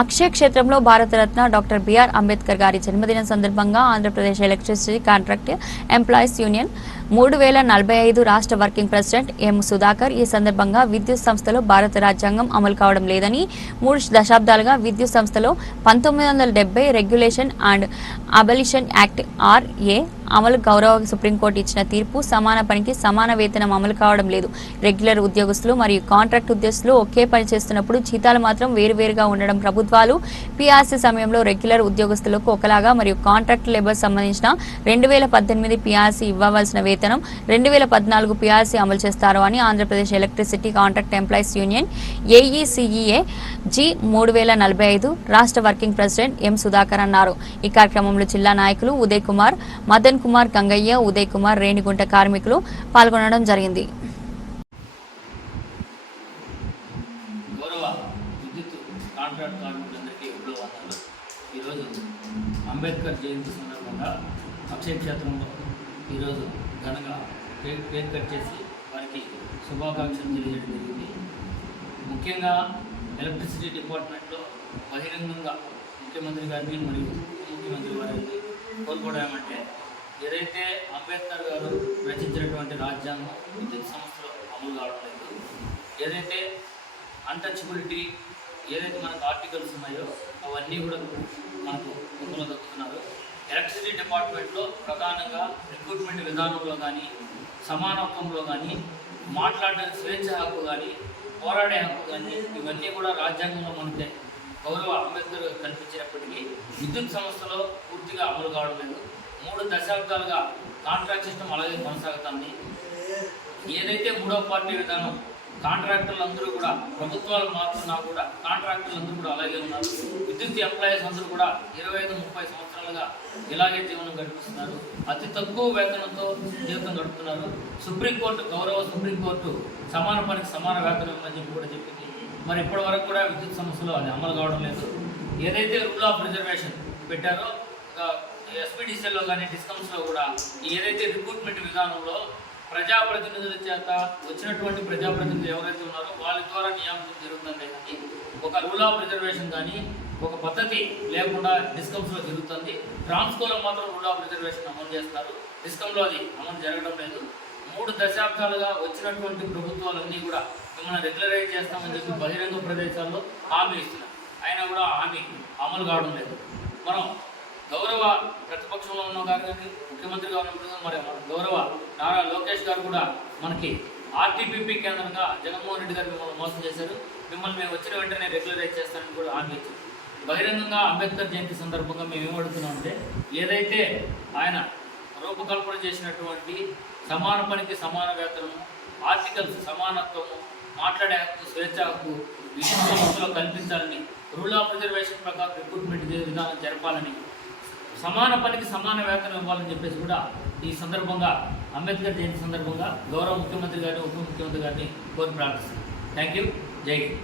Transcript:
అక్షయ క్షేత్రంలో Bharat Ratna doctor BR Ambedkar గారి జన్మదినం సందర్భంగా Andhra Pradesh electricity contract employees union 3045 రాష్ట్ర వర్కింగ్ ప్రెసిడెంట్ ఎం సుధాకర్ ఈ సందర్భంగా విద్యుత్ సంస్థలో భారత రాజ్యాంగం అమలు కావడం లేదని 3 దశాబ్దాలుగా విద్యుత్ సంస్థలో 1970 రెగ్యులేషన్ అండ్ అబలిషన్ యాక్ట్ ఆర్ఏ అమలు గౌరవ సుప్రీంకోర్టు ఇచ్చిన తీర్పు సమాన పనికి సమాన వేతనం అమలు కావడం లేదు. రెగ్యులర్ ఉద్యోగస్తులు మరియు కాంట్రాక్ట్ ఉద్యోగస్తులు ఒకే పని చేస్తున్నప్పుడు జీతాలు మాత్రం వేరువేరుగా ఉండడం ప్రభుత్వాలు పీఆర్సీ సమయంలో రెగ్యులర్ ఉద్యోగస్తులకు ఒకలాగా మరియు కాంట్రాక్ట్ లేబర్ సంబంధించిన 2018 పీఆర్సీ ఇవ్వవలసిన వేతనం 2014 పీఆర్సీ అమలు చేస్తారు అని Andhra Pradesh electricity contract employees union AECEA G 3045 రాష్ట్ర వర్కింగ్ ప్రెసిడెంట్ ఎం సుధాకర్ అన్నారు. ఈ కార్యక్రమంలో జిల్లా నాయకులు ఉదయ్ కుమార్, మదన్ కుమార్, గంగయ్య, ఉదయ్ కుమార్, రేణిగుంట కార్మికులు పాల్గొనడం జరిగింది. గౌరవ విద్యుత్ కాంట్రాక్ట్ కార్మికులందరికీ వందనాలు. ఈరోజు అంబేద్కర్ జయంతి సందర్భంగా అక్షయ క్షేత్రంలో ఈరోజు ఘనంగా కేక్ కట్ చేసి వారికి శుభాకాంక్షలు తెలియజేయడం జరిగింది. ముఖ్యంగా ఎలక్ట్రిసిటీ డిపార్ట్మెంట్లో బహిరంగంగా ముఖ్యమంత్రి గారిని మరియు ముఖ్యమంత్రి వారిని కోరుకోవడం ఏమంటే, ఏదైతే అంబేద్కర్ గారు రచించినటువంటి రాజ్యాంగం విద్యుత్ సంస్థలో అమలు కావడం లేదు, ఏదైతే అన్టచబిలిటీ ఏదైతే మనకు ఆర్టికల్స్ ఉన్నాయో అవన్నీ కూడా మనకు ముఖంలో దక్కుతున్నారు. ఎలక్ట్రిసిటీ డిపార్ట్మెంట్లో ప్రధానంగా రిక్రూట్మెంట్ విధానంలో కానీ, సమానత్వంలో కానీ, మాట్లాడడానికి స్వేచ్ఛ హక్కు కానీ, పోరాడే హక్కు కానీ, ఇవన్నీ కూడా రాజ్యాంగంలో మనకి గౌరవ అంబేద్కర్ కల్పించినప్పటికీ విద్యుత్ సంస్థలో పూర్తిగా అమలు కావడం లేదు. 3 దశాబ్దాలుగా కాంట్రాక్ట్ సిస్టమ్ అలాగే కొనసాగుతుంది. ఏదైతే 3వ పార్టీ విధానం కాంట్రాక్టర్లందరూ కూడా ప్రభుత్వాలు మారుతున్నా కూడా కాంట్రాక్టర్లందరూ కూడా అలాగే ఉన్నారు. విద్యుత్ ఎంప్లాయీస్ అందరూ కూడా 25-30 సంవత్సరాలుగా ఇలాగే జీవనం గడిపిస్తున్నారు. అతి తక్కువ వేతనంతో జీవితం గడుపుతున్నారు. గౌరవ సుప్రీంకోర్టు సమాన పనికి సమాన వేతనం అని చెప్పి కూడా చెప్పింది. మరి ఇప్పటి వరకు కూడా విద్యుత్ సంస్థలో అది అమలు కావడం లేదు. ఏదైతే రూల్ ఆఫ్ రిజర్వేషన్ పెట్టారో ఎస్పీడీసీలో కానీ డిస్కమ్స్లో కూడా ఏదైతే రిక్రూట్మెంట్ విధానంలో ప్రజాప్రతినిధుల చేత వచ్చినటువంటి ప్రజాప్రతినిధులు ఎవరైతే ఉన్నారో వాళ్ళ ద్వారా నియామకం జరుగుతుంది. కానీ ఒక రూల్ ఆఫ్ రిజర్వేషన్ కానీ ఒక పద్ధతి లేకుండా డిస్కమ్స్లో జరుగుతుంది. ట్రాన్స్కోలో మాత్రం రూల్ ఆఫ్ రిజర్వేషన్ అమలు చేస్తారు, డిస్కమ్లో అది అమలు జరగడం లేదు. 3 దశాబ్దాలుగా వచ్చినటువంటి ప్రభుత్వాలన్నీ కూడా మిమ్మల్ని రెగ్యులరైజ్ చేస్తామని చెప్పి బహిరంగ ప్రదేశాల్లో హామీ ఇస్తున్నారు. అయినా కూడా హామీ అమలు కావడం లేదు. మనం గౌరవ ప్రతిపక్షంలో ఉన్న గారు కానీ ముఖ్యమంత్రి గారు ఉన్నప్పుడు మరి గౌరవ నారా లోకేష్ గారు కూడా మనకి ఆర్టీపీపీ కేంద్రంగా జగన్మోహన్ రెడ్డి గారు మిమ్మల్ని మోసం చేశారు, మిమ్మల్ని మేము వచ్చిన వెంటనే రెగ్యులరైజ్ చేస్తానని కూడా హామీ ఇచ్చారు. బహిరంగంగా అంబేద్కర్ జయంతి సందర్భంగా మేము ఏమడుతున్నామంటే, ఏదైతే ఆయన రూపకల్పన చేసినటువంటి సమాన పనికి సమాన వేతనము, ఆర్టికల్స్ సమానత్వము, మాట్లాడే హక్కు, స్వేచ్ఛ హక్కు విద్యుత్ సంస్థలో కల్పించాలని, రూల్ ఆఫ్ రిజర్వేషన్ ప్రకారం రిక్రూట్మెంట్ విధానం జరపాలని, సమాన పనికి సమాన వేతనం ఇవ్వాలని చెప్పేసి కూడా ఈ సందర్భంగా అంబేద్కర్ జయంతి సందర్భంగా గౌరవ ముఖ్యమంత్రి గారిని ఉప ముఖ్యమంత్రి గారిని కోరి ప్రార్థిస్తున్నాను. Thank you. జై హింద్.